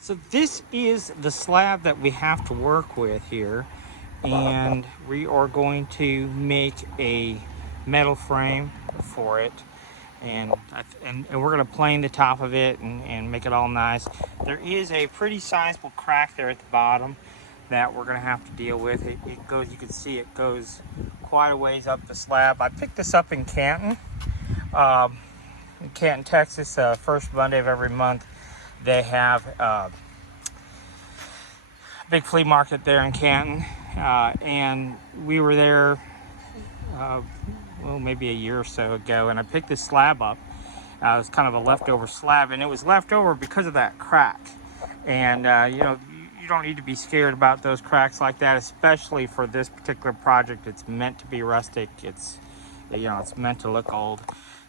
So this is the slab that we have to work with here, and we are going to make a metal frame for it, and we're going to plane the top of it and make it all nice. There is a pretty sizable crack there at the bottom that we're going to have to deal with. It goes, you can see it goes quite a ways up the slab. I picked this up in Canton, Texas. First Monday of every month they have a big flea market there in Canton, and we were there well, maybe a year or so ago, and I picked this slab up. It was kind of a leftover slab, and it was left over because of that crack. And you know, you don't need to be scared about those cracks like that, especially for this particular project. It's meant to be rustic. It's, you know, it's meant to look old.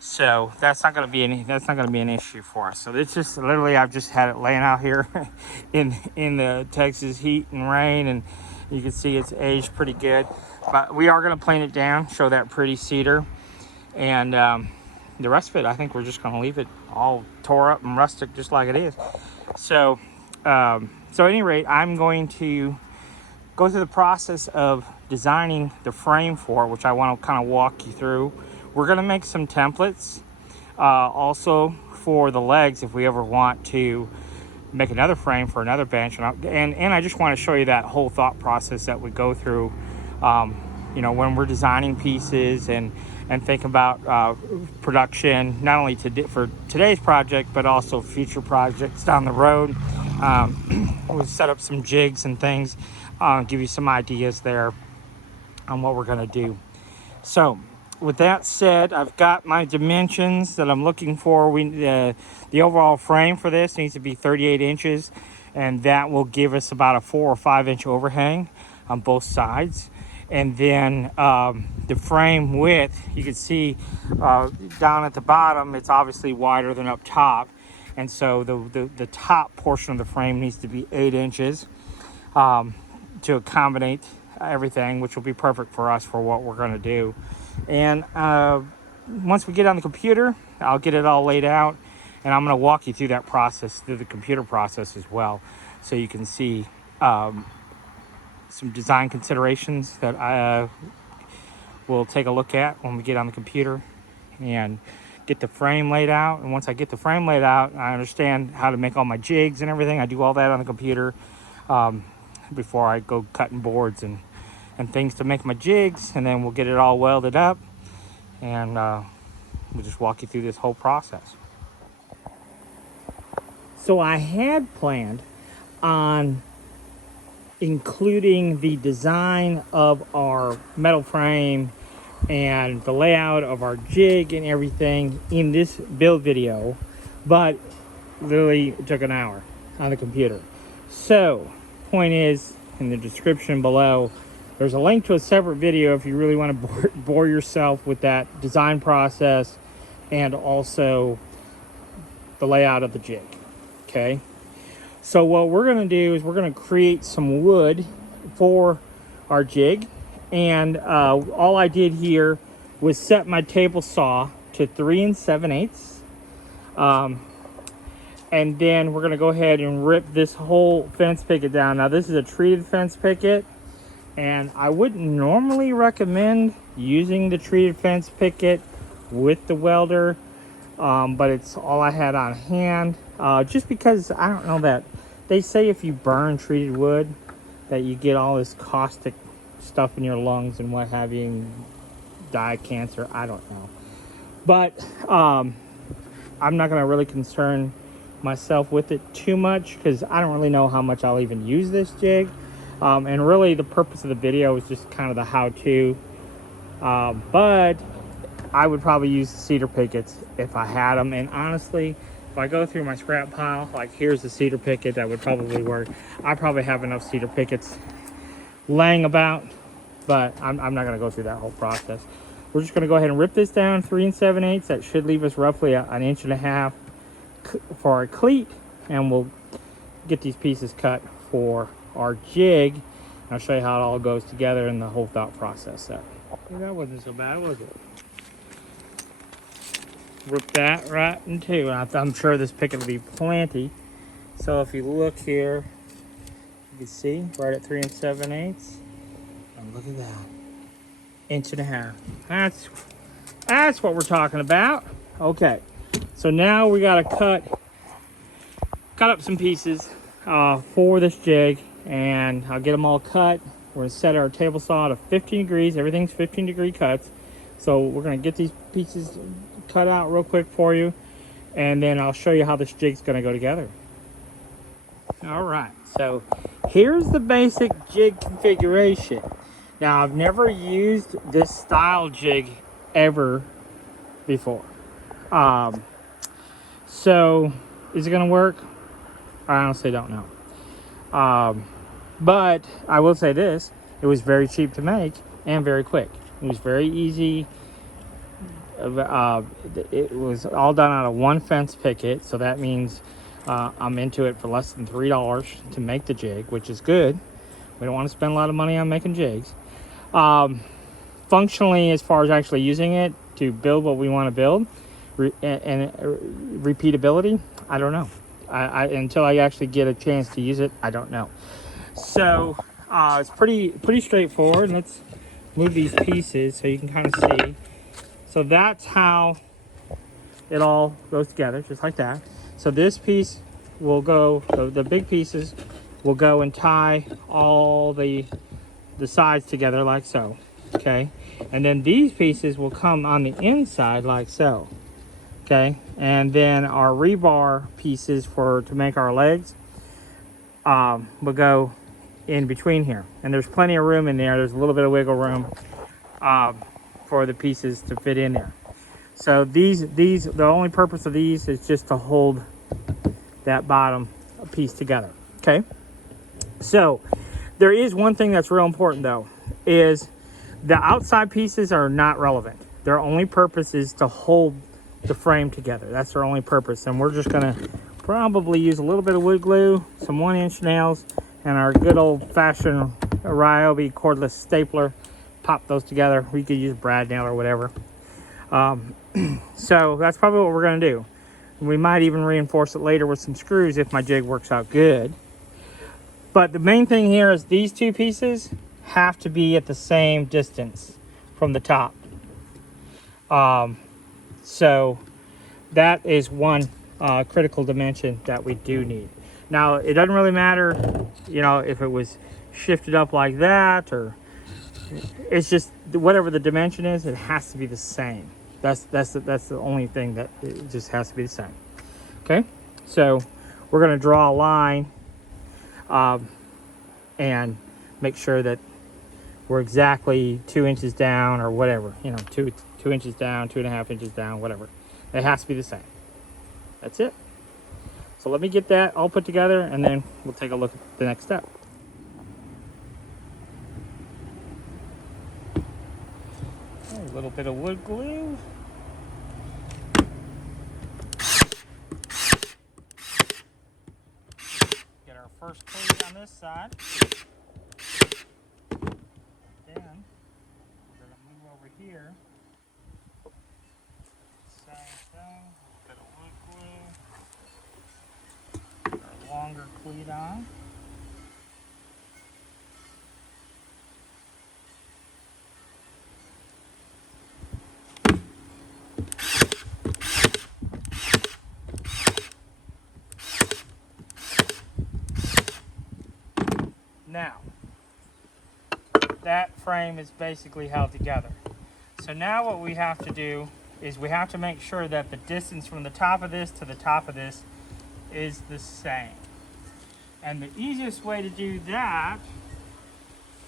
So that's not going to be an issue for us. So it's just literally, I've just had it laying out here in the Texas heat and rain, and you can see it's aged pretty good. But we are going to plane it down, show that pretty cedar, and the rest of it, I think we're just going to leave it all tore up and rustic just like it is. So so at any rate, I'm going to go through the process of designing the frame for it, which I want to kind of walk you through. We're going to make some templates also for the legs if we ever want to make another frame for another bench. And I just want to show you that whole thought process that we go through, you know, when we're designing pieces and think about production, not only for today's project, but also future projects down the road. We'll set up some jigs and things, give you some ideas there on what we're going to do. So with that said, I've got my dimensions that I'm looking for. The overall frame for this needs to be 38 inches, and that will give us about a 4 or 5 inch overhang on both sides. And then the frame width, you can see down at the bottom, it's obviously wider than up top. And so the top portion of the frame needs to be 8 inches to accommodate everything, which will be perfect for us for what we're going to do. And once we get on the computer, I'll get it all laid out, and I'm going to walk you through that process, through the computer process as well, so you can see some design considerations that I will take a look at when we get on the computer and get the frame laid out. And once I get the frame laid out, I understand how to make all my jigs and everything. I do all that on the computer before I go cutting boards and things to make my jigs, and then we'll get it all welded up, and we'll just walk you through this whole process. So I had planned on including the design of our metal frame and the layout of our jig and everything in this build video, but literally it took an hour on the computer. So point is, in the description below, there's a link to a separate video if you really want to bore yourself with that design process and also the layout of the jig. Okay, so what we're going to do is we're going to create some wood for our jig, and all I did here was set my table saw to 3 7/8, and then we're going to go ahead and rip this whole fence picket down. Now this is a treated fence picket, and I wouldn't normally recommend using the treated fence picket with the welder, but it's all I had on hand, just because I don't know, that they say if you burn treated wood that you get all this caustic stuff in your lungs and what have you, and die of cancer. I don't know, but I'm not going to really concern myself with it too much because I don't really know how much I'll even use this jig. And really the purpose of the video is just kind of the how-to, but I would probably use the cedar pickets if I had them. And honestly, if I go through my scrap pile, like here's the cedar picket that would probably work. I probably have enough cedar pickets laying about, but I'm not going to go through that whole process. We're just going to go ahead and rip this down 3 7/8. That should leave us roughly an 1.5 inch for our cleat, and we'll get these pieces cut for our jig. I'll show you how it all goes together and the whole thought process there. That wasn't so bad, was it? Rip that right in two. I'm sure this picket will be plenty. So if you look here, you can see right at 3 7/8. And look at that, 1.5 inches. That's what we're talking about. Okay, so now we got to cut up some pieces for this jig, and I'll get them all cut. We're gonna set our table saw to 15 degrees. Everything's 15-degree cuts. So we're gonna get these pieces cut out real quick for you, and then I'll show you how this jig's gonna go together. All right, so here's the basic jig configuration. Now, I've never used this style jig ever before. So is it gonna work? I honestly don't know. But I will say this, it was very cheap to make and very quick. It was very easy. It was all done out of one fence picket, so that means I'm into it for less than $3 to make the jig, which is good. We don't want to spend a lot of money on making jigs. Functionally, as far as actually using it to build what we want to build, and repeatability, I don't know. Until I actually get a chance to use it, I don't know. So it's pretty straightforward. Let's move these pieces so you can kind of see. So that's how it all goes together, just like that. So this piece will go, the big pieces will go and tie all the sides together like so, okay? And then these pieces will come on the inside like so, okay? And then our rebar pieces to make our legs will go in between here. And there's plenty of room in there. There's a little bit of wiggle room for the pieces to fit in there. So the only purpose of these is just to hold that bottom piece together, okay? So there is one thing that's real important though, is the outside pieces are not relevant. Their only purpose is to hold the frame together. That's their only purpose. And we're just gonna probably use a little bit of wood glue, some 1-inch nails, and our good old-fashioned Ryobi cordless stapler. Pop those together. We could use brad nail or whatever. So that's probably what we're gonna do. We might even reinforce it later with some screws if my jig works out good. But the main thing here is these two pieces have to be at the same distance from the top. So that is one critical dimension that we do need. Now, it doesn't really matter, you know, if it was shifted up like that, or it's just whatever the dimension is, it has to be the same. That's the only thing, that it just has to be the same. Okay, so we're going to draw a line and make sure that we're exactly 2 inches down or whatever, you know, two inches down, 2.5 inches down, whatever. It has to be the same. That's it. So let me get that all put together, and then we'll take a look at the next step. A little bit of wood glue. Get our first cleat on this side. Then we're going to move over here. Same thing. A bit of wood glue. Our longer cleat on. Now, that frame is basically held together. So now what we have to do is we have to make sure that the distance from the top of this to the top of this is the same. And the easiest way to do that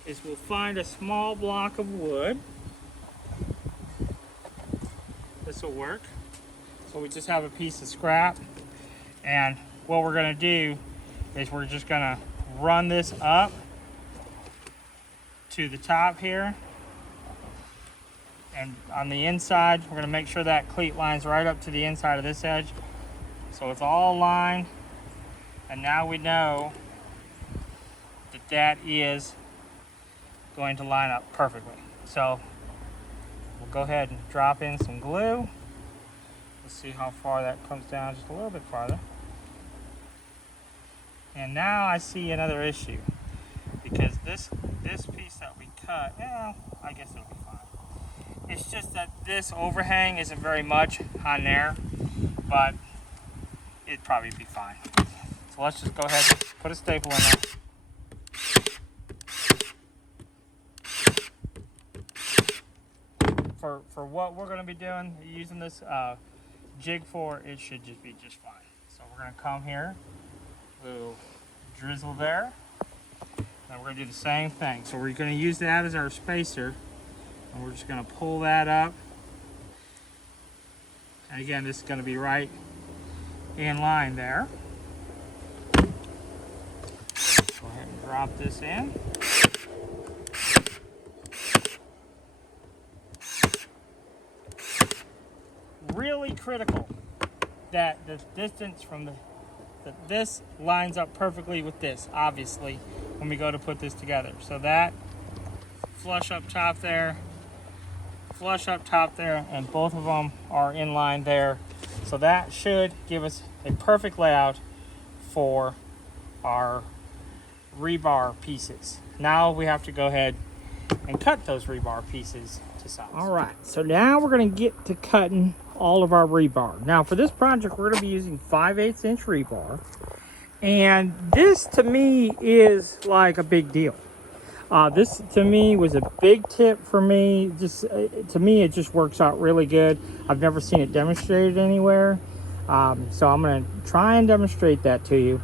is we'll find a small block of wood. This will work. So we just have a piece of scrap, and what we're going to do is we're just going to run this up to the top here, and on the inside we're going to make sure that cleat lines right up to the inside of this edge, so it's all aligned. And now we know that that is going to line up perfectly. So we'll go ahead and drop in some glue. Let's see how far that comes down, just a little bit farther. And now I see another issue, because this piece that we cut, well, I guess it'll be fine. It's just that this overhang isn't very much on there, but it'd probably be fine. So let's just go ahead and put a staple in there. For what we're going to be doing, using this jig for, it should just be just fine. So we're going to come here, we'll drizzle there, and we're going to do the same thing. So we're going to use that as our spacer, and we're just going to pull that up. And again, this is going to be right in line there. Go ahead and drop this in. Really critical that the distance from that this lines up perfectly with this, obviously, when we go to put this together. So that flush up top there, and both of them are in line there. So that should give us a perfect layout for our rebar pieces. Now we have to go ahead and cut those rebar pieces to size. All right, so now we're going to get to cutting all of our rebar. Now for this project, we're going to be using 5/8 inch rebar. And this to me is like a big deal. This to me was a big tip for me. Just to me, it just works out really good. I've never seen it demonstrated anywhere. So I'm going to try and demonstrate that to you.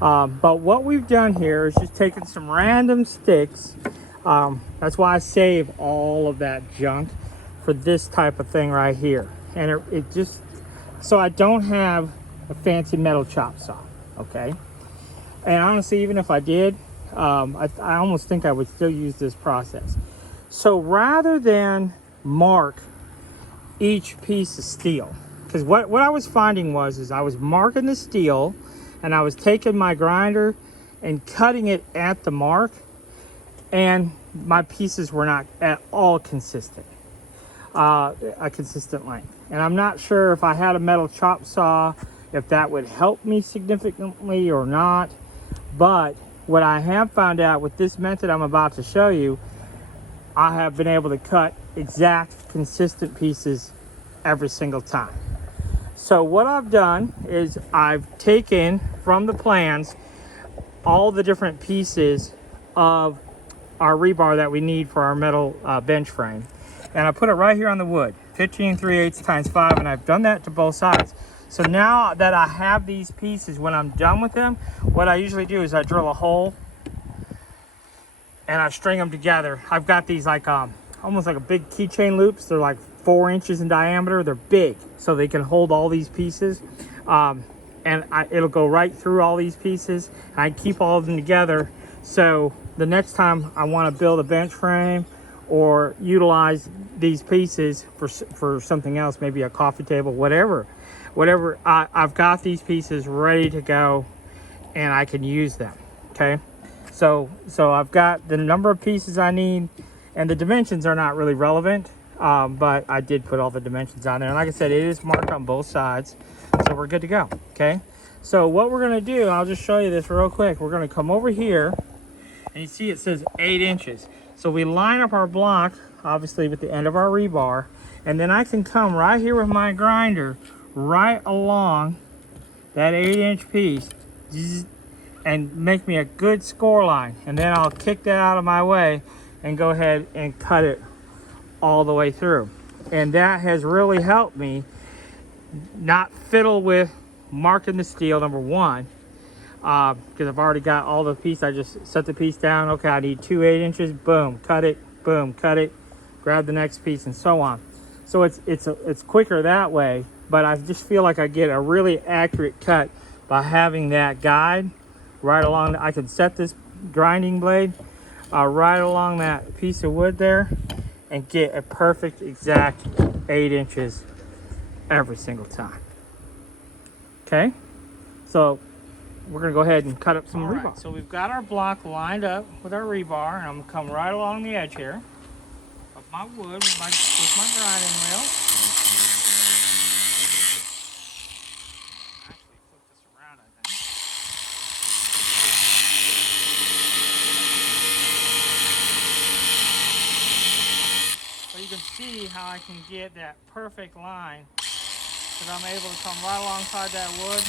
But what we've done here is just taken some random sticks. That's why I save all of that junk for this type of thing right here. And it just, so I don't have a fancy metal chop saw, okay? And honestly, even if I did, I almost think I would still use this process. So rather than mark each piece of steel, because what I was finding is I was marking the steel, and I was taking my grinder and cutting it at the mark, and my pieces were not at all consistent, a consistent length. And I'm not sure if I had a metal chop saw, if that would help me significantly or not. But what I have found out with this method I'm about to show you, I have been able to cut exact consistent pieces every single time. So what I've done is I've taken from the plans all the different pieces of our rebar that we need for our metal bench frame. And I put it right here on the wood, 15 3/8 times 5, and I've done that to both sides. So now that I have these pieces, when I'm done with them, what I usually do is I drill a hole and I string them together. I've got these like almost like a big keychain loops. They're like 4 inches in diameter. They're big, so they can hold all these pieces. And it'll go right through all these pieces. I keep all of them together, so the next time I want to build a bench frame or utilize these pieces for something else, maybe a coffee table, whatever, I've got these pieces ready to go and I can use them. Okay, so I've got the number of pieces I need, and the dimensions are not really relevant, but I did put all the dimensions on there, and like I said, it is marked on both sides, so we're good to go. Okay, so what we're going to do, I'll just show you this real quick. We're going to come over here, and you see it says 8 inches. So we line up our block, obviously, with the end of our rebar, and then I can come right here with my grinder right along that 8-inch piece and make me a good score line. And then I'll kick that out of my way and go ahead and cut it all the way through. And that has really helped me not fiddle with marking the steel, number one, because I've already got all the piece. I just set the piece down. Okay, I need 2 8 inches. Boom, cut it. Boom, cut it. Grab the next piece, and so on. So it's quicker that way. But I just feel like I get a really accurate cut by having that guide right along. I can set this grinding blade right along that piece of wood there and get a perfect exact 8 inches every single time. Okay, so we're gonna go ahead and cut up some rebar. Right, so we've got our block lined up with our rebar, and I'm gonna come right along the edge here of my wood with my grinding wheel. Actually flip this around, I think. see how I can get that perfect line, because I'm able to come right alongside that wood.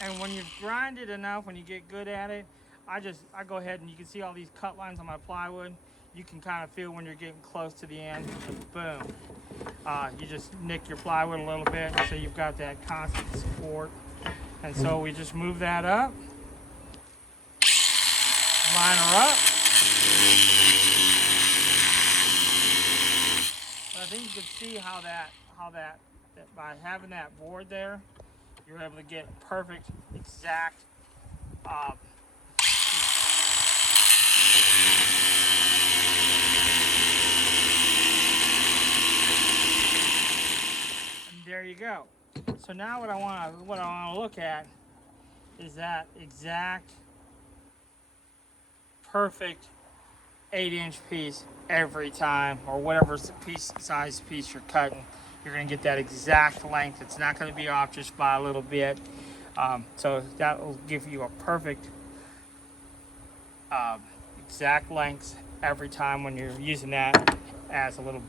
And when you've grinded enough, when you get good at it, I go ahead and you can see all these cut lines on my plywood. You can kind of feel when you're getting close to the end. Boom. You just nick your plywood a little bit so you've got that constant support. And so we just move that up, line her up. But I think you can see how that by having that board there, you're able to get perfect, exact and there you go. So now what I want to look at is that exact perfect 8-inch piece every time, or whatever size piece you're cutting. You're going to get that exact length. It's not going to be off just by a little bit. So that will give you a perfect exact length every time when you're using that as a little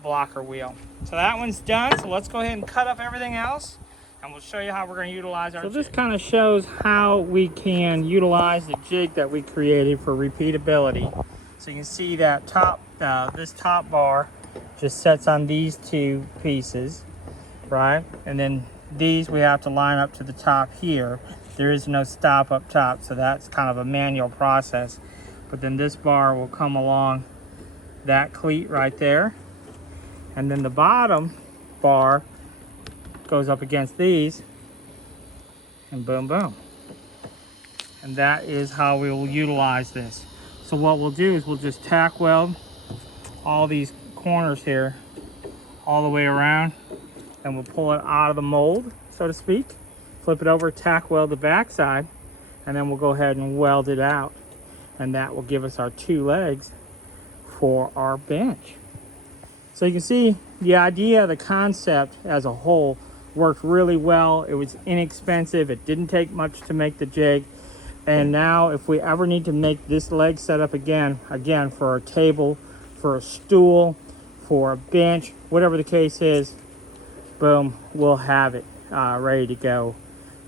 blocker wheel. So that one's done. So let's go ahead and cut up everything else, and we'll show you how we're going to utilize our jig. So this kind of shows how we can utilize the jig that we created for repeatability. So you can see that this top bar just sets on these two pieces, right? And then these we have to line up to the top here. There is no stop up top, so that's kind of a manual process. But then this bar will come along that cleat right there, and then the bottom bar goes up against these, and boom, boom. And that is how we will utilize this. So what we'll do is we'll just tack weld all these corners here all the way around, and we'll pull it out of the mold, so to speak, flip it over, tack weld the back side, and then we'll go ahead and weld it out, and that will give us our 2 legs for our bench. So you can see the idea, the concept as a whole worked really well. It was inexpensive. It didn't take much to make the jig. And now if we ever need to make this leg setup again for a table, for a stool, for a bench, whatever the case is, boom, we'll have it ready to go,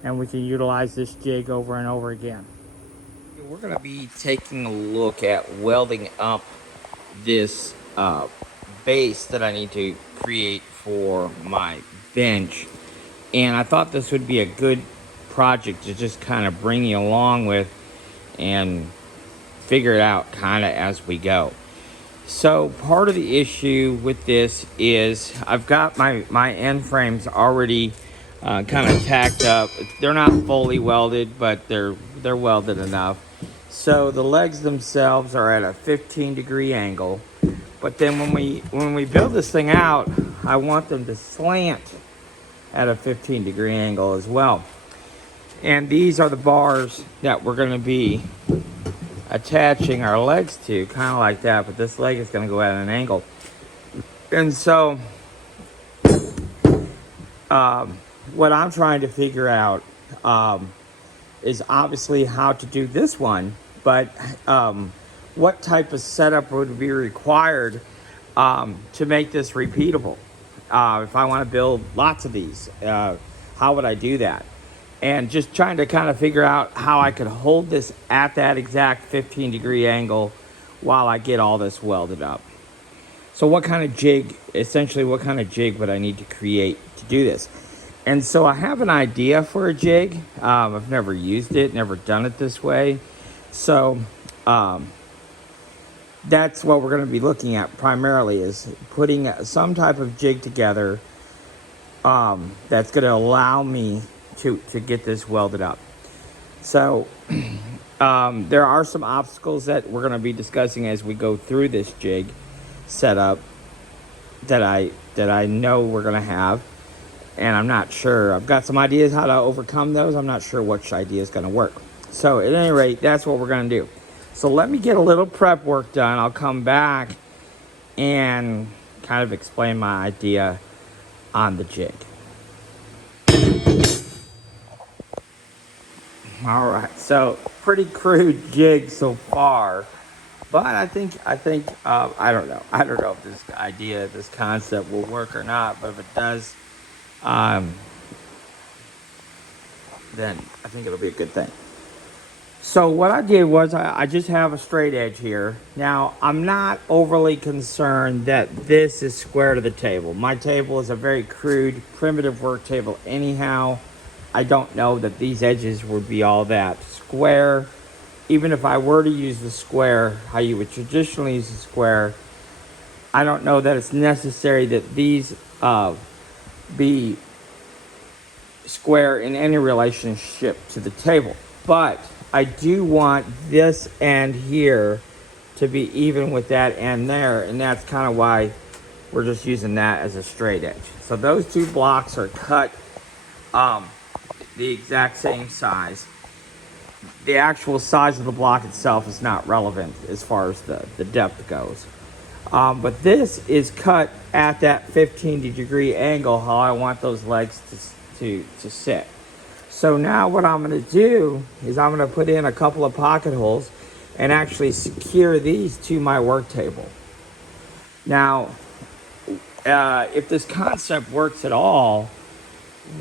and we can utilize this jig over and over again. We're going to be taking a look at welding up this base that I need to create for my bench, and I thought this would be a good project to just kind of bring you along with and figure it out kind of as we go. So part of the issue with this is I've got my end frames already kind of tacked up. They're not fully welded, but they're welded enough. So the legs themselves are at a 15-degree angle. But then when we build this thing out, I want them to slant at a 15-degree angle as well. And these are the bars that we're going to be attaching our legs to, kind of like that, but this leg is going to go at an angle. And so what I'm trying to figure out is obviously how to do this one, but what type of setup would be required to make this repeatable. If I want to build lots of these, how would I do that? And just trying to kind of figure out how I could hold this at that exact 15-degree angle while I get all this welded up. So what kind of jig would I need to create to do this? And so I have an idea for a jig. I've never used it, never done it this way. So that's what we're going to be looking at primarily, is putting some type of jig together that's going to allow me to get this welded up. So there are some obstacles that we're going to be discussing as we go through this jig setup that I know we're going to have, and I'm not sure. I've got some ideas how to overcome those. I'm not sure which idea is going to work. So at any rate, that's what we're going to do. So let me get a little prep work done. I'll come back and kind of explain my idea on the jig. All right, so pretty crude jig so far, but I think I don't know if this idea, this concept will work or not. But if it does, then I think it'll be a good thing. So what I did was I just have a straight edge here. Now, I'm not overly concerned that this is square to the table. My table is a very crude, primitive work table anyhow. I don't know that these edges would be all that square. Even if I were to use the square, how you would traditionally use the square, I don't know that it's necessary that these be square in any relationship to the table. But I do want this end here to be even with that end there, and that's kind of why we're just using that as a straight edge. So those two blocks are cut the exact same size. The actual size of the block itself is not relevant as far as the depth goes. But this is cut at that 15-degree angle, how I want those legs to sit. So now what I'm going to do is I'm going to put in a couple of pocket holes and actually secure these to my work table. Now, if this concept works at all,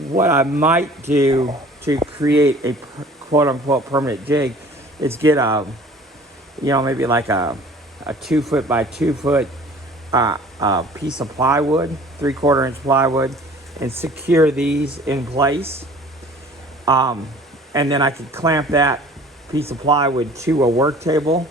what I might do to create a quote-unquote permanent jig is get maybe like a 2 foot by 2 foot piece of plywood, 3/4 inch plywood, and secure these in place. And then I could clamp that piece of plywood to a work table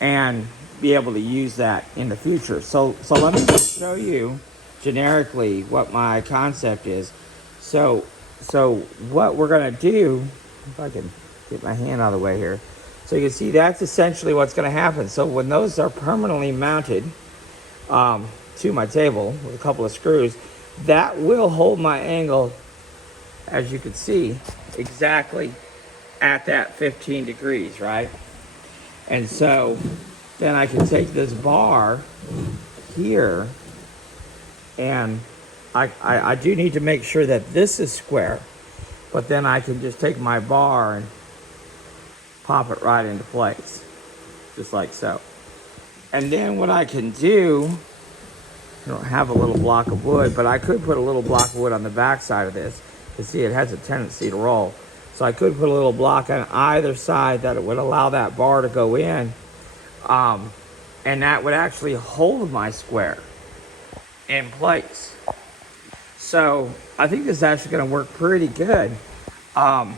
and be able to use that in the future. So let me just show you generically what my concept is. So what we're going to do, if I can get my hand out of the way here, so you can see that's essentially what's going to happen. So when those are permanently mounted to my table with a couple of screws, that will hold my angle, as you can see, exactly at that 15 degrees, right? And so then I can take this bar here, and I do need to make sure that this is square, but then I can just take my bar and pop it right into place, just like so. And then what I can do, I don't have a little block of wood, but I could put a little block of wood on the back side of this. You see it has a tendency to roll. So I could put a little block on either side that it would allow that bar to go in. And that would actually hold my square in place. So I think this is actually going to work pretty good. And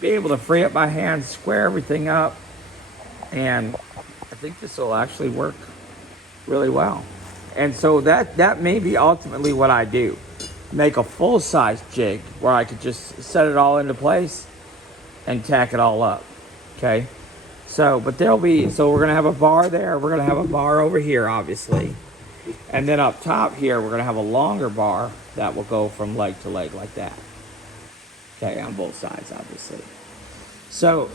be able to free up my hands, square everything up. And I think this will actually work really well. And so that may be ultimately what I do. Make a full-size jig where I could just set it all into place and tack it all up. Okay? So, but we're going to have a bar there. We're going to have a bar over here, obviously. And then up top here, we're going to have a longer bar that will go from leg to leg like that. Okay, on both sides, obviously. So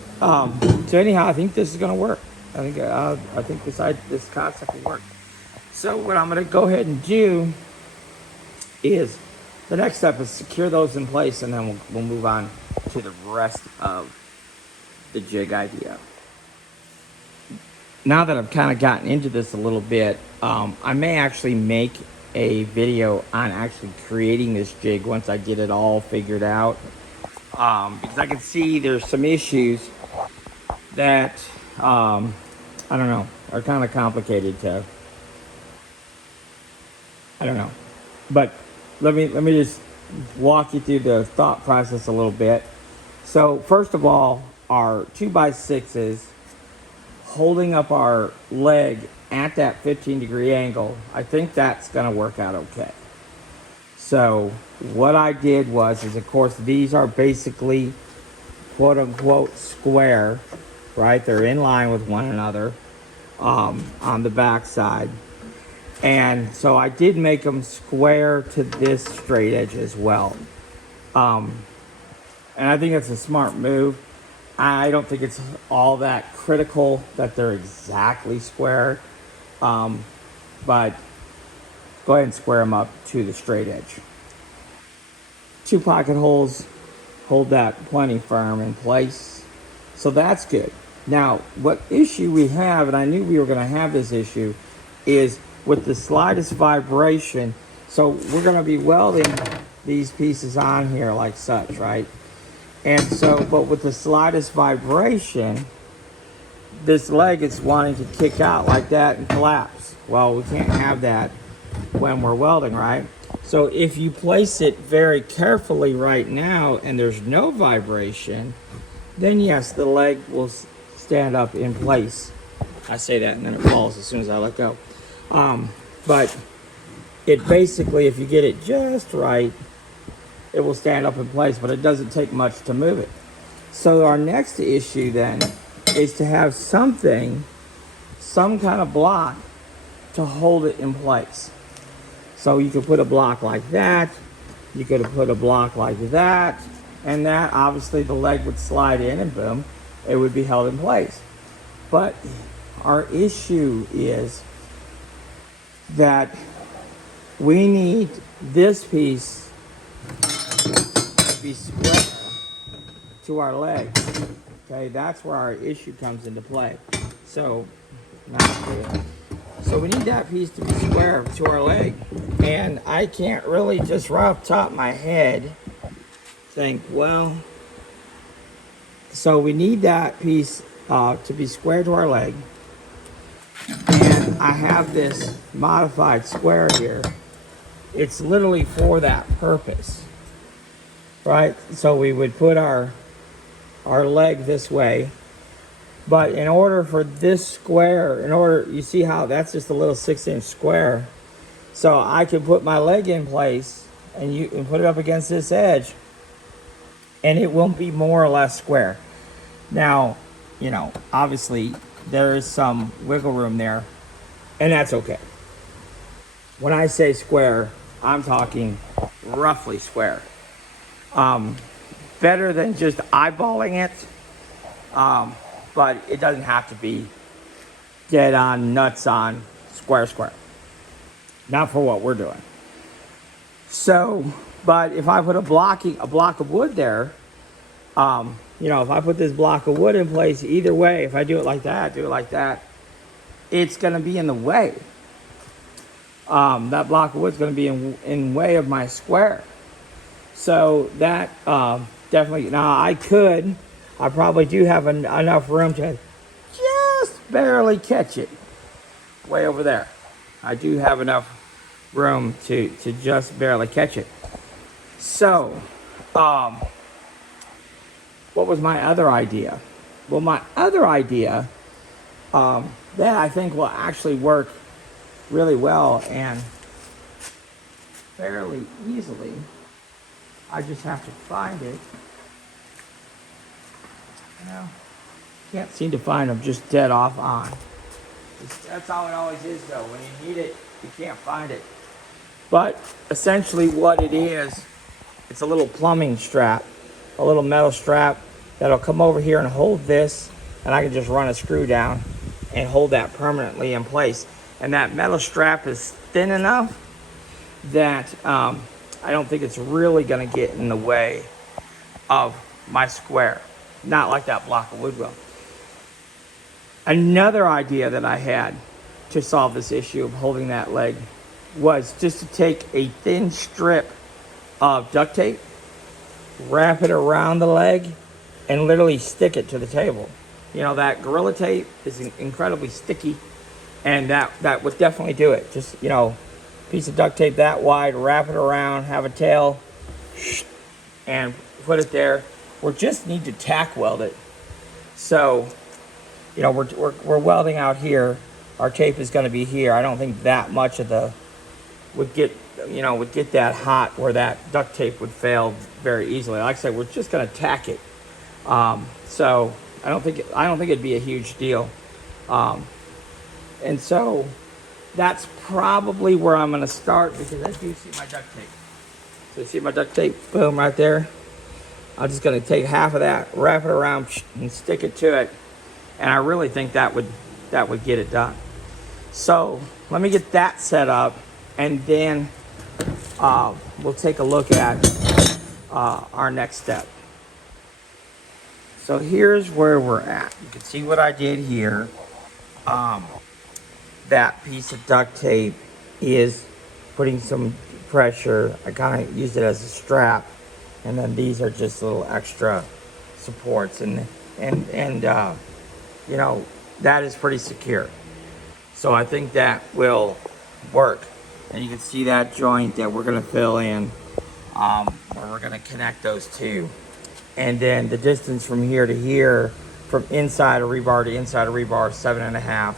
anyhow, I think this is going to work. I think this concept will work. So what I'm going to go ahead and do is, the next step is secure those in place, and then we'll move on to the rest of the jig idea. Now that I've kind of gotten into this a little bit, I may actually make a video on actually creating this jig once I get it all figured out. Because I can see there's some issues that, I don't know, are kind of complicated to, I don't know. But let me just walk you through the thought process a little bit. So first of all, our 2x6s holding up our leg at that 15-degree angle, I think that's going to work out okay. So what I did is of course these are basically quote unquote square, right? They're in line with one another on the back side. And so I did make them square to this straight edge as well. And I think it's a smart move. I don't think it's all that critical that they're exactly square. But go ahead and square them up to the straight edge. 2 pocket holes hold that plenty firm in place. So that's good. Now, what issue we have, and I knew we were going to have this issue, is with the slightest vibration. So we're going to be welding these pieces on here like such, right? And so, but with the slightest vibration, this leg is wanting to kick out like that and collapse. Well, we can't have that when we're welding, right? So if you place it very carefully right now and there's no vibration, then yes, the leg will stand up in place. I say that and then it falls as soon as I let go. But it basically, if you get it just right, it will stand up in place, but it doesn't take much to move it. So our next issue then is to have some kind of block to hold it in place. So you could put a block like that, you could put a block like that, and that obviously the leg would slide in and boom, it would be held in place. But our issue is that we need this piece to be square to our leg. Okay, that's where our issue comes into play. So we need that piece to be square to our leg. And I can't really just right off the top of my head think, well, so we need that piece to be square to our leg. And I have this modified square here. It's literally for that purpose, right? So we would put our leg this way. But in order for this square, you see how that's just a little 6-inch square. So I can put my leg in place and put it up against this edge and it will be more or less square. Now, obviously there is some wiggle room there and that's okay. When I say square, I'm talking roughly square. Better than just eyeballing it. But it doesn't have to be dead on, nuts on, square. Not for what we're doing. So, but if I put a block of wood there, if I put this block of wood in place, either way, if I do it like that, it's going to be in the way. That block of wood is going to be in way of my square. So that definitely, now I probably do have enough room to just barely catch it way over there. I do have enough room to just barely catch it. So, what was my other idea? Well, my other idea that I think will actually work really well and fairly easily. I just have to find it. Can't seem to find them just dead off on. That's how it always is though. When you need it, you can't find it. But essentially what it is, it's a little plumbing strap, a little metal strap that'll come over here and hold this, and I can just run a screw down and hold that permanently in place. And that metal strap is thin enough that I don't think it's really gonna get in the way of my square. Not like that block of wood will. Another idea that I had to solve this issue of holding that leg was just to take a thin strip of duct tape, wrap it around the leg, and literally stick it to the table. That Gorilla Tape is incredibly sticky, and that would definitely do it. Just, piece of duct tape that wide, wrap it around, have a tail, and put it there. Or just need to tack weld it. So you know, we're welding out here. Our tape is going to be here. I don't think that much of the would get that hot where that duct tape would fail very easily. Like I said, we're just going to tack it. So I don't think it'd be a huge deal. And so that's probably where I'm going to start, because I do see my duct tape. So you see my duct tape? Boom, right there. I'm just going to take half of that, wrap it around, and stick it to it. And I really think that would get it done. So let me get that set up, and then we'll take a look at our next step. So here's where we're at. You can see what I did here. That piece of duct tape is putting some pressure. I kind of used it as a strap, and then these are just little extra supports, and you know, that is pretty secure. So I think that will work. And you can see that joint that we're going to fill in, where we're going to connect those two. And then the distance from here to here, from inside a rebar to inside a rebar, 7.5.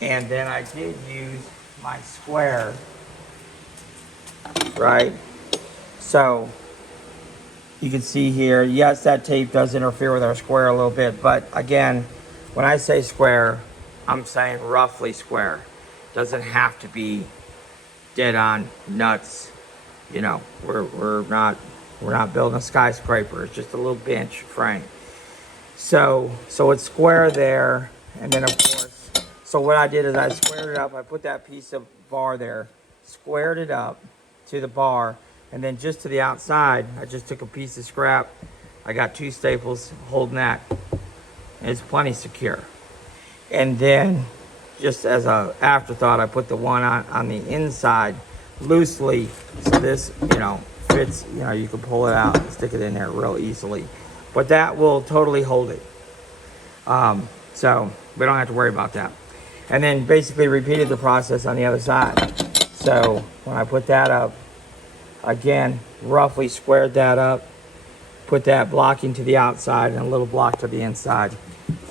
And then I did use my square, right? So you can see here, yes, that tape does interfere with our square a little bit, but again, when I say square, I'm saying roughly square. Doesn't have to be dead on nuts. You know, we're not building a skyscraper. It's just a little bench frame. So it's square there, and then of course, so what I did is I squared it up. I put that piece of bar there, squared it up to the bar, and then just to the outside, I just took a piece of scrap. I got 2 staples holding that. It's plenty secure. And then, just as a afterthought, I put the one on the inside loosely, so this, you know, fits. You know, you can pull it out and stick it in there real easily. But that will totally hold it. So we don't have to worry about that. And then basically repeated the process on the other side. So when I put that up, again, roughly squared that up, put that blocking to the outside and a little block to the inside.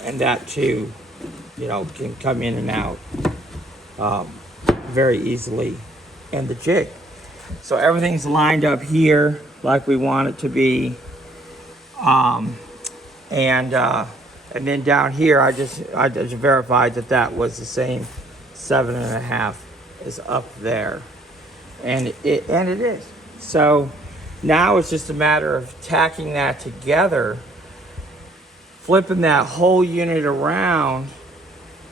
And that too, you know, can come in and out very easily. And the jig. So everything's lined up here like we want it to be. And then down here, I just verified that was the same 7.5 is up there, and it is. So now it's just a matter of tacking that together, flipping that whole unit around,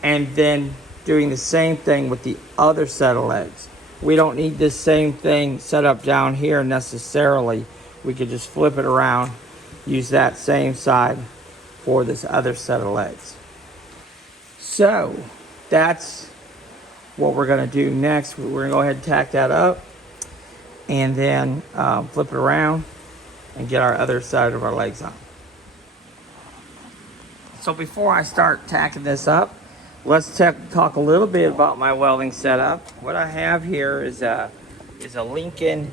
and then doing the same thing with the other set of legs. We don't need this same thing set up down here necessarily. We could just flip it around, use that same side for this other set of legs. So that's what we're going to do next. We're going to go ahead and tack that up, and then flip it around and get our other side of our legs on. So before I start tacking this up, let's talk a little bit about my welding setup. What I have here is a Lincoln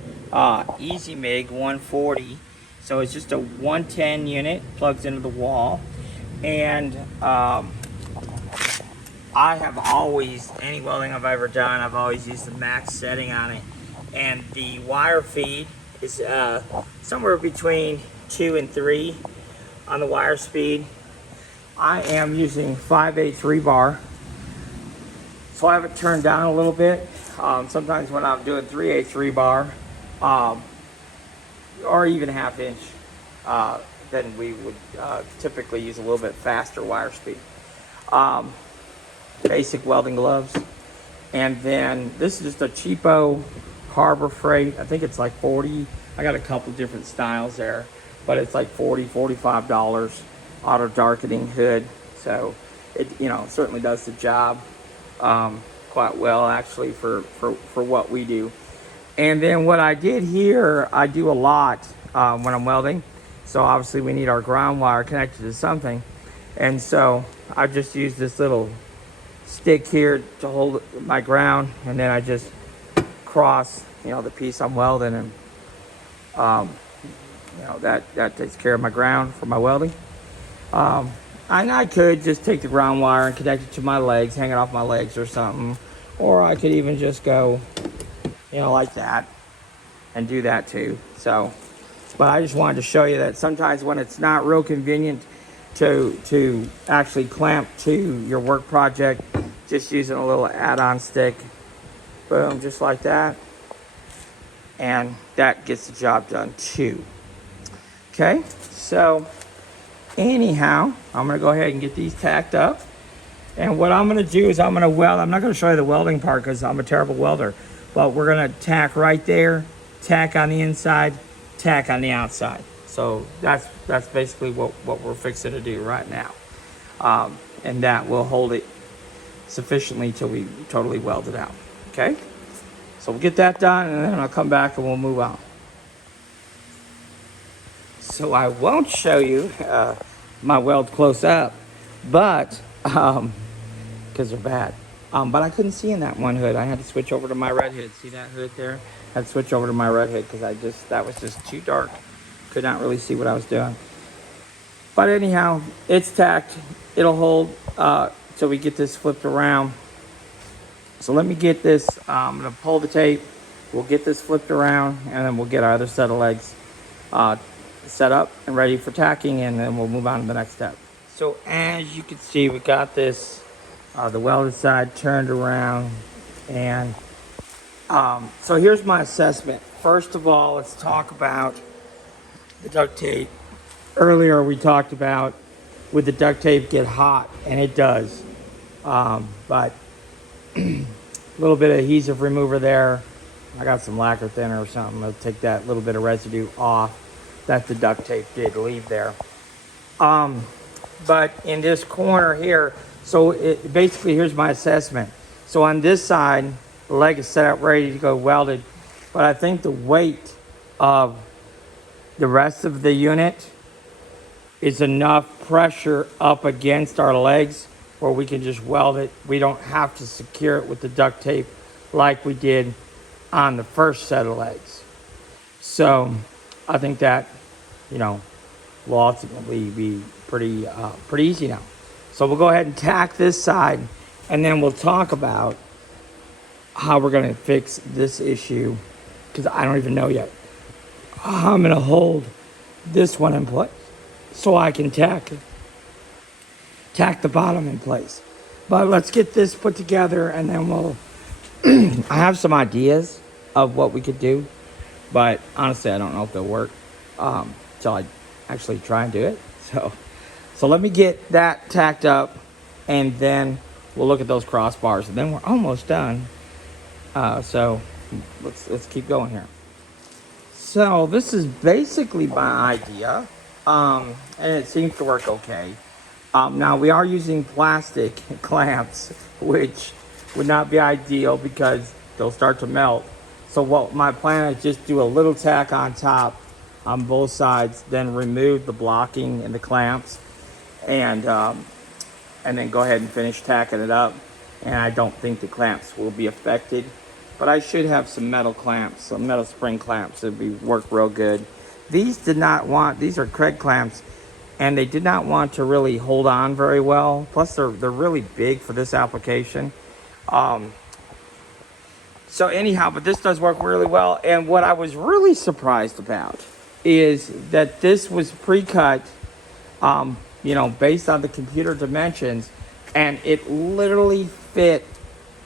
Easy MIG 140. So it's just a 110 unit, plugs into the wall. And I have always, any welding I've ever done, I've always used the max setting on it. And the wire feed is somewhere between 2 and 3 on the wire speed. I am using 5/8 rebar. So I have it turned down a little bit. Sometimes when I'm doing 3/8 rebar, or even 1/2 inch, then we would typically use a little bit faster wire speed. Basic welding gloves. And then this is just a cheapo Harbor Freight. I think it's like 40. I got a couple different styles there, but it's like $45. Auto darkening hood. So it, you know, certainly does the job quite well actually for what we do. And then what I did here, I do a lot when I'm welding. So obviously we need our ground wire connected to something. And so I just use this little stick here to hold my ground. And then I just cross, you know, the piece I'm welding, and you know, that takes care of my ground for my welding. And I could just take the ground wire and connect it to my legs, hang it off my legs or something. Or I could even just go, you know, like that and do that too. So, but I just wanted to show you that sometimes when it's not real convenient to actually clamp to your work project, just using a little add-on stick, boom, just like that. And that gets the job done too. Okay, so anyhow, I'm gonna go ahead and get these tacked up. And what I'm gonna do is I'm gonna weld. I'm not gonna show you the welding part because I'm a terrible welder, but we're gonna tack right there, tack on the inside, tack on the outside. So that's basically what we're fixing to do right now. And that will hold it sufficiently till we totally weld it out, okay? So we'll get that done and then I'll come back and we'll move on. So I won't show you my weld close up, but because they're bad. But I couldn't see in that one hood. I had to switch over to my red hood. See that hood there? I had to switch over to my red hood because that was just too dark. Could not really see what I was doing. But anyhow, it's tacked. It'll hold till we get this flipped around. So let me get this. I'm gonna pull the tape. We'll get this flipped around, and then we'll get our other set of legs set up and ready for tacking, and then we'll move on to the next step. So as you can see, we got this, the welded side turned around, and so here's my assessment. First of all, let's talk about the duct tape. Earlier we talked about would the duct tape get hot, and it does, but a little bit of adhesive remover there. I got some lacquer thinner or something. I'll take that little bit of residue off that the duct tape did leave there. But in this corner here, so basically here's my assessment. So on this side, the leg is set up ready to go welded, but I think the weight of the rest of the unit is enough pressure up against our legs where we can just weld it. We don't have to secure it with the duct tape like we did on the first set of legs. So I think that, you know, will ultimately be pretty easy now. So we'll go ahead and tack this side, and then we'll talk about how we're gonna fix this issue, because I don't even know yet. I'm gonna hold this one in place so I can tack the bottom in place. But let's get this put together, and then we'll I have some ideas of what we could do, but honestly I don't know if they'll work till I actually try and do it. So let me get that tacked up, and then we'll look at those crossbars, and then we're almost done. So let's keep going here. So this is basically my idea, and it seems to work okay. Now we are using plastic clamps, which would not be ideal because they'll start to melt. So what my plan is, just do a little tack on top on both sides, then remove the blocking and the clamps, and then go ahead and finish tacking it up. And I don't think the clamps will be affected, but I should have some metal clamps, some metal spring clamps that would work real good. These are Craig clamps, and they did not want to really hold on very well. Plus they're really big for this application. So anyhow, but this does work really well. And what I was really surprised about is that this was pre-cut, you know, based on the computer dimensions, and it literally fit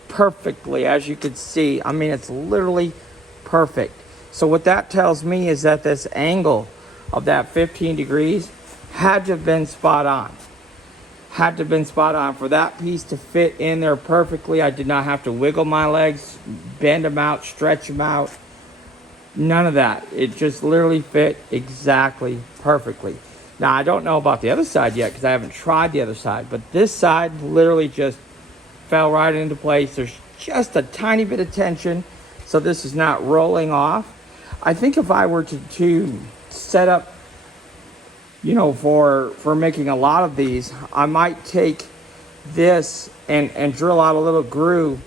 perfectly, as you could see. I mean, it's literally perfect. So what that tells me is that this angle of that 15 degrees had to have been spot on. Had to have been spot on for that piece to fit in there perfectly. I did not have to wiggle my legs, bend them out, stretch them out. None of that. It just literally fit exactly perfectly. Now, I don't know about the other side yet because I haven't tried the other side, but this side literally just fell right into place. There's just a tiny bit of tension, so this is not rolling off. I think if I were to set up, you know, for making a lot of these, I might take this and drill out a little groove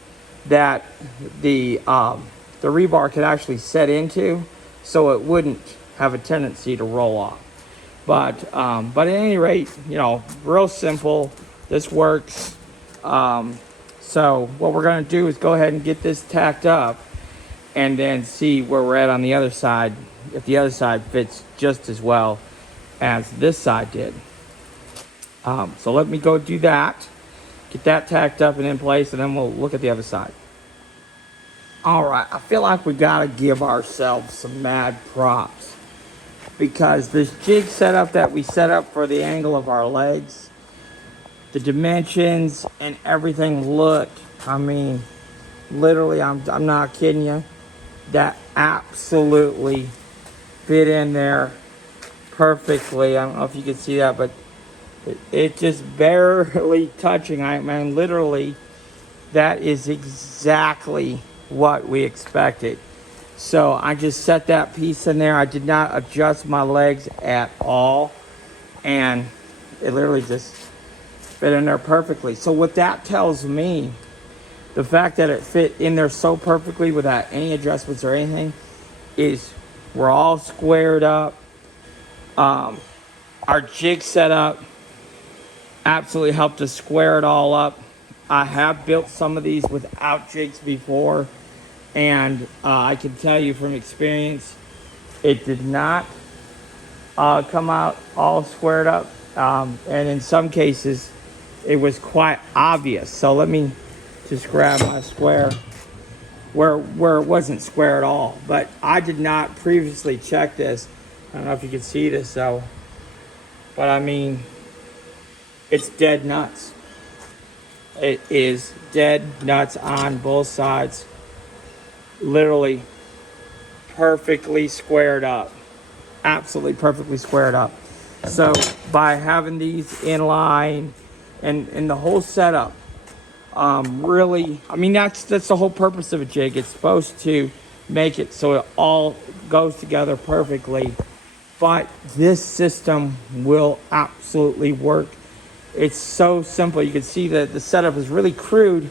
that the rebar could actually set into, so it wouldn't have a tendency to roll off. But at any rate, you know, real simple. This works. So what we're going to do is go ahead and get this tacked up and then see where we're at on the other side, if the other side fits just as well as this side did. So let me go do that, get that tacked up and in place, and then we'll look at the other side. All right, I feel like we gotta give ourselves some mad props, because this jig setup that we set up for the angle of our legs, the dimensions and everything looked, I mean, literally, I'm not kidding you, that absolutely fit in there perfectly. I don't know if you can see that, but it just barely touching. I mean, literally, that is exactly what we expected. So I just set that piece in there. I did not adjust my legs at all, and it literally just fit in there perfectly. So what that tells me, the fact that it fit in there so perfectly without any adjustments or anything, is we're all squared up. Our jig setup absolutely helped us square it all up. I have built some of these without jigs before, and I can tell you from experience, it did not come out all squared up, and in some cases it was quite obvious. So let me just grab my square where it wasn't square at all, but I did not previously check this. I don't know if you can see this though, but I mean, it's dead nuts. It is dead nuts on both sides. Literally perfectly squared up. Absolutely perfectly squared up. So by having these in line and the whole setup, really, I mean, that's the whole purpose of a jig. It's supposed to make it so it all goes together perfectly. But this system will absolutely work. It's so simple. You can see that the setup is really crude,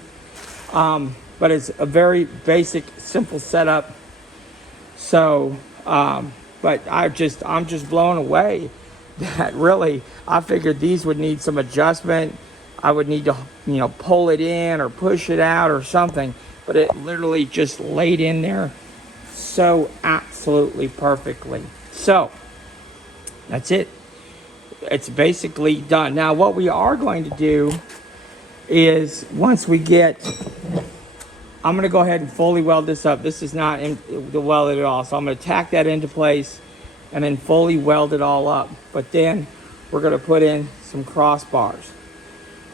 but it's a very basic, simple setup. So, but I'm just blown away that really, I figured these would need some adjustment. I would need to, you know, pull it in or push it out or something, but it literally just laid in there so absolutely perfectly. So that's it. It's basically done. Now what we are going to do is, once we get, I'm going to go ahead and fully weld this up. This is not welded at all, so I'm going to tack that into place and then fully weld it all up. But then we're going to put in some crossbars.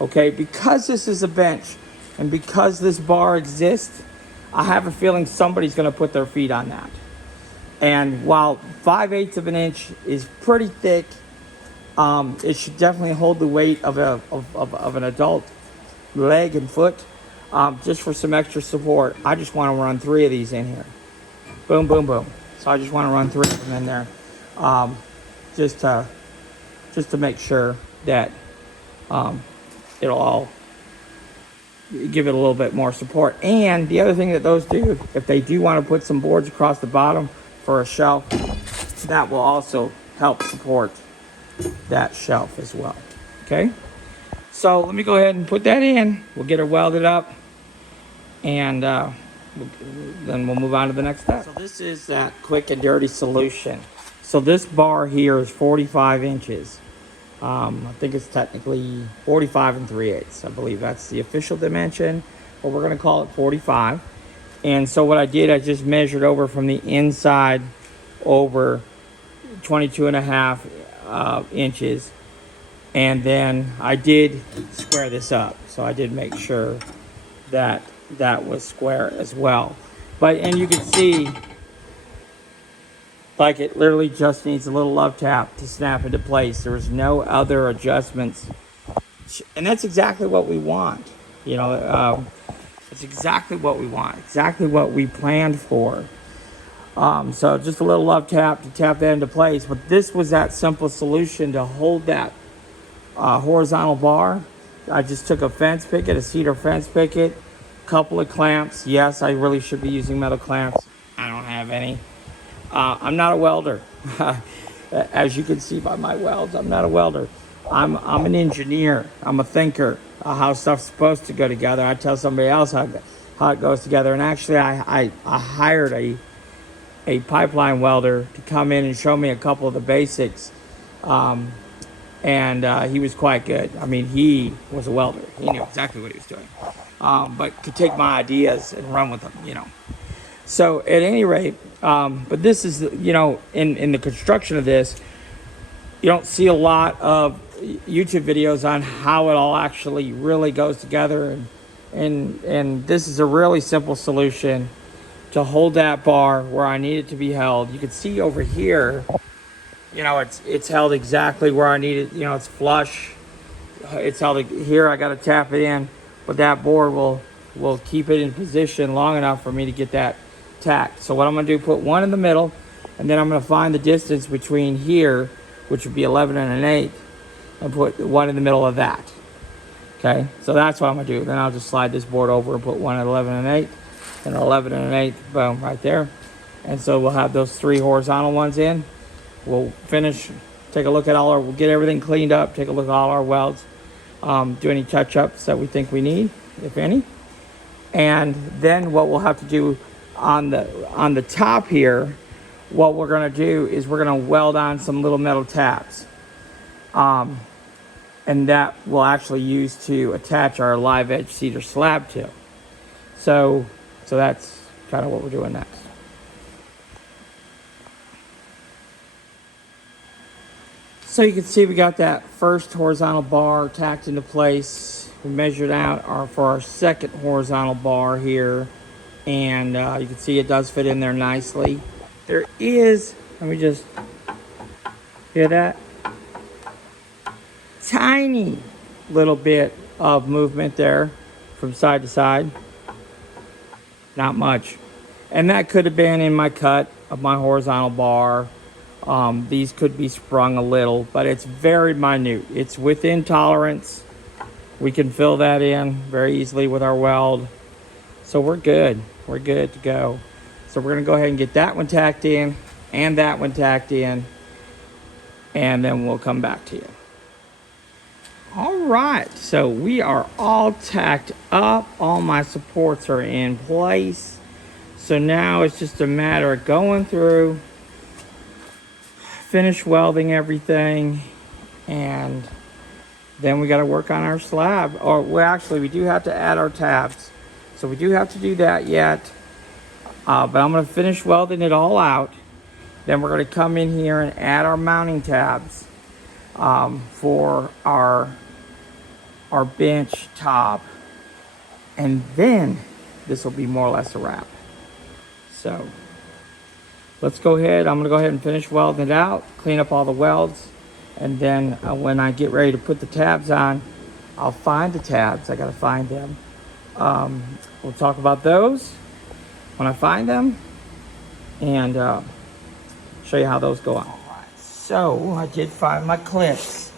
Okay, because this is a bench and because this bar exists, I have a feeling somebody's going to put their feet on that. And while 5/8 of an inch is pretty thick, it should definitely hold the weight of an adult leg and foot. Just for some extra support, I just want to run 3 of these in here. Boom, boom, boom. So I just want to run 3 of them in there, just to make sure that it'll all give it a little bit more support. And the other thing that those do, if they do want to put some boards across the bottom for a shelf, that will also help support that shelf as well. Okay, so let me go ahead and put that in. We'll get her welded up, and then we'll move on to the next step. So this is that quick and dirty solution. So this bar here is 45 inches. I think it's technically 45 3/8. I believe that's the official dimension, but we're going to call it 45. And so what I did, I just measured over from the inside over 22.5 inches, and then I did square this up. So I did make sure that that was square as well. And you can see, like, it literally just needs a little love tap to snap into place. There's no other adjustments, and that's exactly what we want. You know, it's exactly what we want, exactly what we planned for. So just a little love tap to tap that into place. But this was that simple solution to hold that horizontal bar. I just took a fence picket, a cedar fence picket, a couple of clamps. Yes, I really should be using metal clamps. I don't have any. I'm not a welder. as you can see by my welds. I'm not a welder. I'm an engineer. I'm a thinker. How stuff's supposed to go together. I tell somebody else how it goes together. And actually, I hired a pipeline welder to come in and show me a couple of the basics. And he was quite good. I mean, he was a welder. He knew exactly what he was doing. But could take my ideas and run with them, you know. So at any rate, but this is, you know, in the construction of this, you don't see a lot of YouTube videos on how it all actually really goes together. And this is a really simple solution to hold that bar where I need it to be held. You can see over here, you know, it's held exactly where I need it. You know, it's flush. It's held here. I got to tap it in, but that board will keep it in position long enough for me to get that tacked. So what I'm going to do, put one in the middle, and then I'm going to find the distance between here, which would be 11 1/8, and put one in the middle of that. Okay, so that's what I'm going to do. Then I'll just slide this board over and put one at 11 1/8 and 11 1/8, boom, right there. And so we'll have those 3 horizontal ones in. We'll finish, take a look at we'll get everything cleaned up, take a look at all our welds, do any touch-ups that we think we need, if any. And then what we'll have to do on the top here, what we're going to do is we're going to weld on some little metal tabs. And that we'll actually use to attach our live edge cedar slab to. So that's kind of what we're doing next. So you can see we got that first horizontal bar tacked into place. We measured out for our second horizontal bar here. And you can see it does fit in there nicely. There is, let me just, hear that? Tiny little bit of movement there from side to side. Not much. And that could have been in my cut of my horizontal bar. These could be sprung a little, but it's very minute. It's within tolerance. We can fill that in very easily with our weld. So we're good. We're good to go. So we're going to go ahead and get that one tacked in and that one tacked in. And then we'll come back to you. All right. So we are all tacked up. All my supports are in place. So now it's just a matter of going through, finish welding everything, and then we got to work on our slab. Or well, actually, we do have to add our tabs. So we do have to do that yet. But I'm going to finish welding it all out. Then we're going to come in here and add our mounting tabs for our bench top. And then this will be more or less a wrap. So let's go ahead. I'm going to go ahead and finish welding it out, clean up all the welds. And then when I get ready to put the tabs on, I'll find the tabs. I got to find them. We'll talk about those when I find them and show you how those go on. All right, so I did find my clips.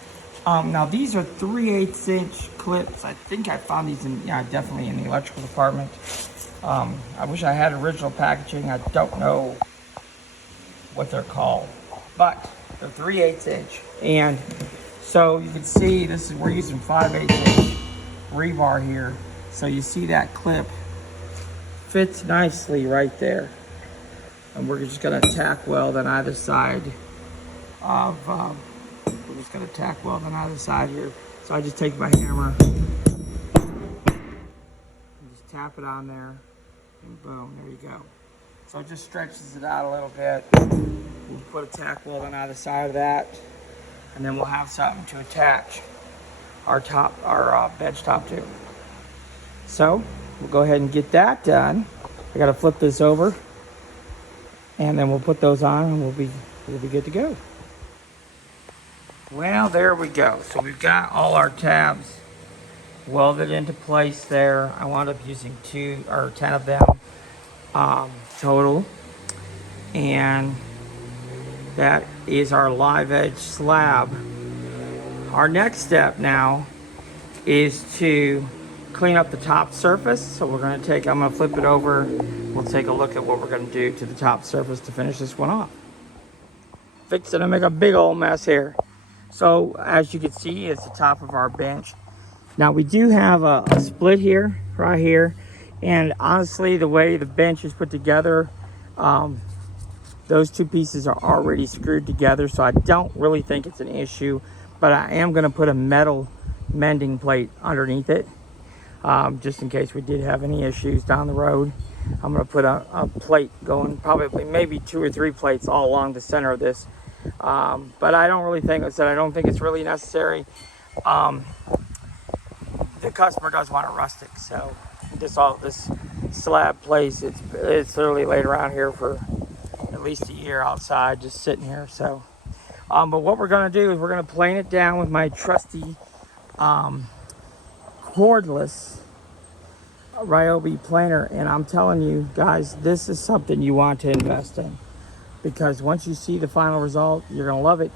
Now these are 3/8 inch clips. I think I found these definitely in the electrical department. I wish I had original packaging. I don't know what they're called, but they're 3/8 inch. And so you can see we're using 5/8 inch rebar here. So you see that clip fits nicely right there. And we're just gonna tack weld on either side of, we're just gonna tack weld on either side here. So I just take my hammer and just tap it on there and boom, there you go. So it just stretches it out a little bit. We'll put a tack weld on either side of that, and then we'll have something to attach our bench top to. So we'll go ahead and get that done. I got to flip this over, and then we'll put those on, and we'll be good to go. Well, there we go. So we've got all our tabs welded into place there. I wound up using 10 of them total, and that is our live edge slab. Our next step now is to clean up the top surface. So I'm gonna flip it over. We'll take a look at what we're gonna do to the top surface to finish this one off. fixing to make a big old mess here. So as you can see, it's the top of our bench. Now we do have a split here, right here. And honestly, the way the bench is put together, those two pieces are already screwed together. So I don't really think it's an issue, but I am gonna put a metal mending plate underneath it, just in case we did have any issues down the road. I'm gonna put a plate going, probably maybe 2 or 3 plates all along the center of this. But I don't really think, I don't think it's really necessary. The customer does want it rustic, so this slab place, it's literally laid around here for at least a year outside, just sitting here. So, but what we're gonna do is we're gonna plane it down with my trusty cordless Ryobi planer, and I'm telling you guys, this is something you want to invest in, because once you see the final result, you're gonna love it.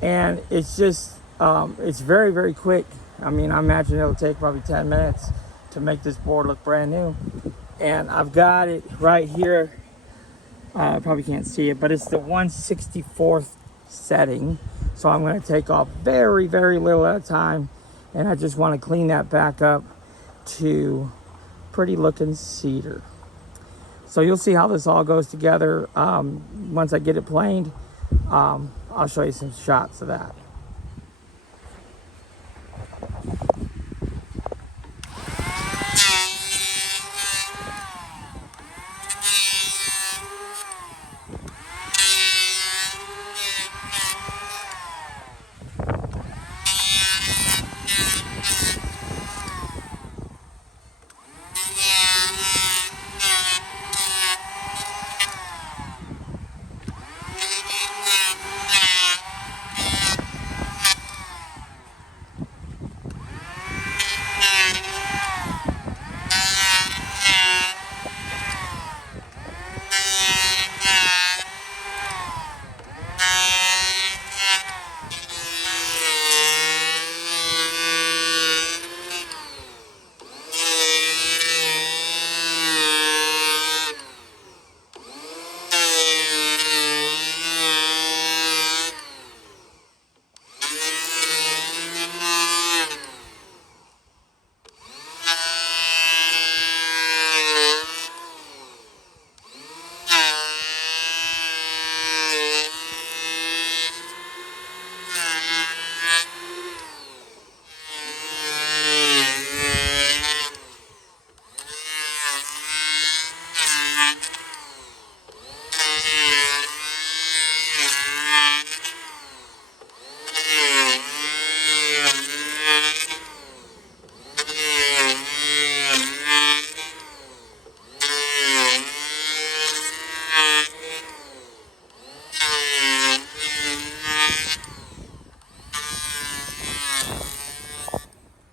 And it's just it's very, very quick. I mean, I imagine it'll take probably 10 minutes to make this board look brand new. And I've got it right here. Probably can't see it, but it's the 1/64th setting. So I'm going to take off very, very little at a time. And I just want to clean that back up to pretty looking cedar. So you'll see how this all goes together. Once I get it planed, I'll show you some shots of that.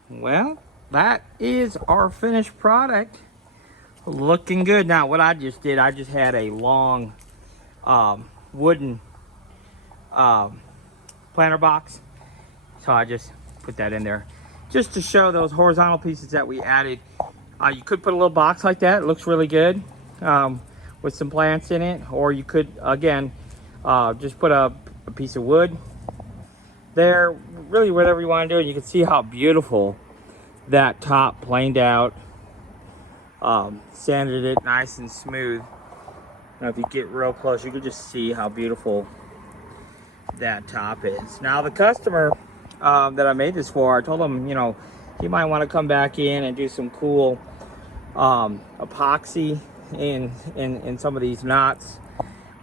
Well, that is our finished product. Looking good. Now, what I just did, I just had a long wooden planter box. So I just put that in there just to show those horizontal pieces that we added. You could put a little box like that. It looks really good with some plants in it. Or you could, again, just put a piece of wood there. Really, whatever you want to do. And you can see how beautiful that top planed out. Sanded it nice and smooth. Now if you get real close, you can just see how beautiful that top is. Now the customer that I made this for, I told him, you know, he might want to come back in and do some cool epoxy in some of these knots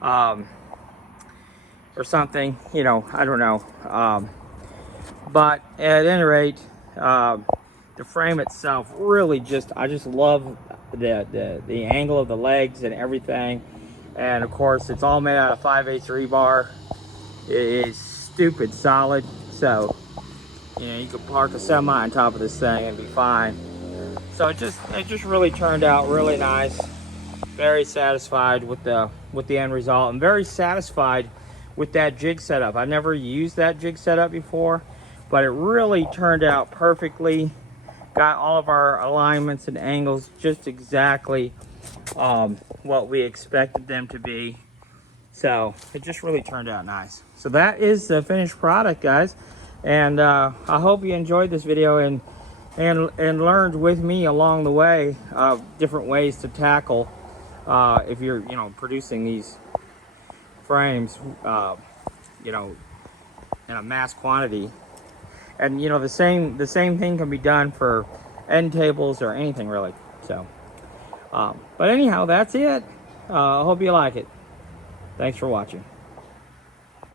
or something, you know, I don't know. But at any rate, the frame itself really just, I just love the angle of the legs and everything. And of course, it's all made out of 5/8 rebar. It is stupid solid. So, you know, you could park a semi on top of this thing and be fine. So it just really turned out really nice. Very satisfied with the end result. I'm very satisfied with that jig setup. I never used that jig setup before, but it really turned out perfectly. Got all of our alignments and angles just exactly what we expected them to be. So it just really turned out nice. So that is the finished product, guys. And I hope you enjoyed this video and learned with me along the way different ways to tackle if you're producing these frames you know in a mass quantity. And the same thing can be done for end tables or anything really. So but anyhow, that's it. I hope you like it. Thanks for watching.